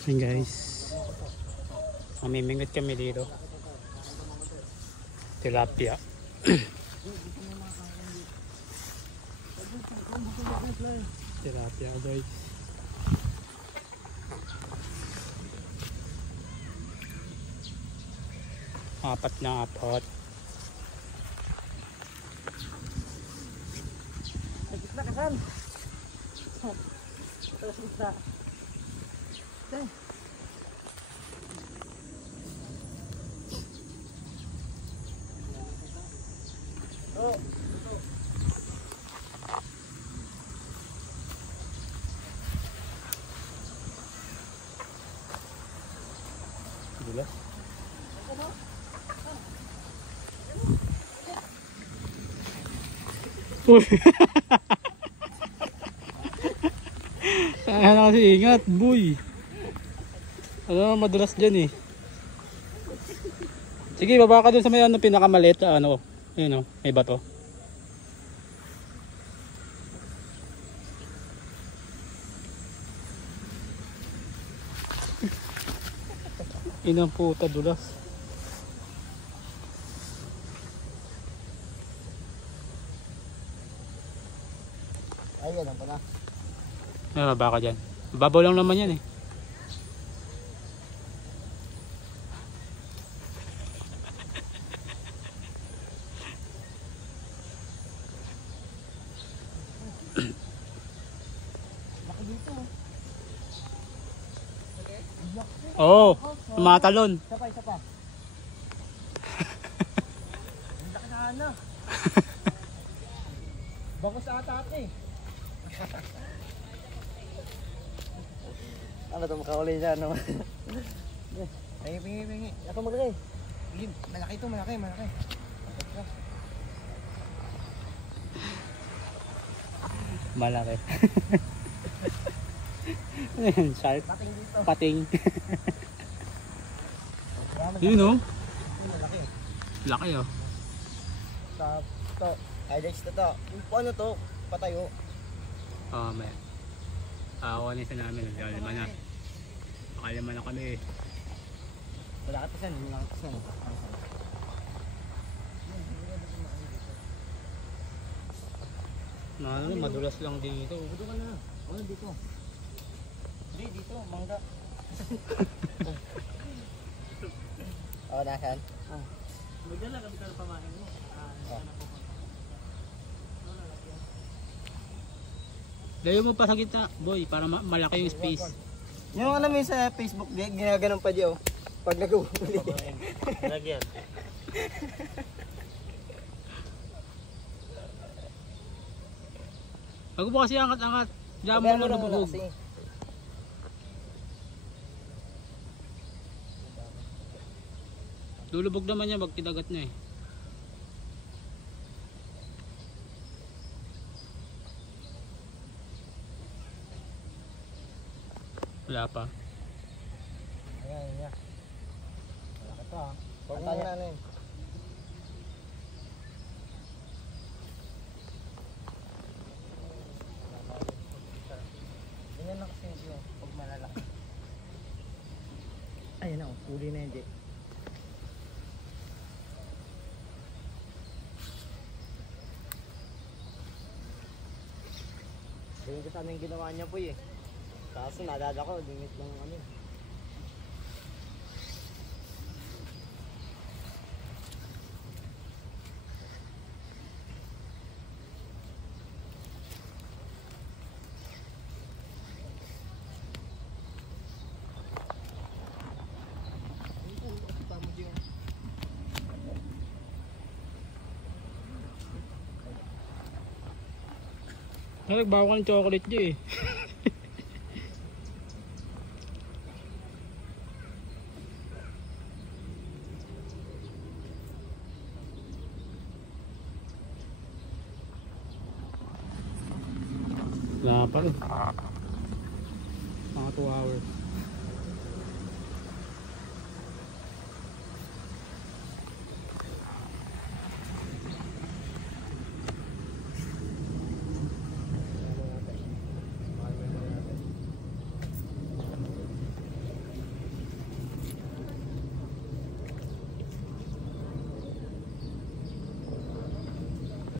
Hey guys, mamimingot kami dito. Tilapia. Tilapia guys. Apat na apat. Gitna ka san? Terus gitna. Oh. Dulas. Kaya na kasi ingat, boy. Ano madulas dyan eh. Sige, baba ka dun sa may ano, pinakamalit. Ano, yun o, may bato. Inang puta, dulas. Ayun lang pala. Ano ba ka dyan? Babaw lang naman yan eh. Laki dito. Oo, tumatalon. Isa pa, isa pa. Ang laki na ano. Bangos ata ate. Ano ito makauli siya no? Pingi. Ako maglagay. Malaki ito, malaki. Malaki. Shark. Pating dito. Pating. Yun o. Malaki. Laki oh. Sa to. Hidex na to. Ano to? Patayo. Oo, may. Ako na isa namin. Lima na. Makalima na kami eh. Wala katasan. Ano, madulas lang dito. Dito ka na. Ano dito? Hindi, dito. Mangga. Oo, nasan? Oo. Magdala kami ka na pamahin mo. Layo mo pa sa gitna, boy, para malaki yung space. Yung alam mo sa Facebook, ginaganon pa diyo. Pag nag-uuli. Lagyan. Ako po kasi angat-angat. Diyan mo na nabubog. Lulubog naman niya, magkinagat na eh. Wala pa. Ayan. Wala ka pa. Huwag mo na yun. Ganyan lang kasi yun. Huwag malalaki. Ayun ako. Huli na yun, Jay. Tingin ko sana yung ginawa niya po eh. Kaso nadada ko, limit lang ano. Nagbawa ka ng chocolate dyan eh. Wala pa rin. Mga 2 hours.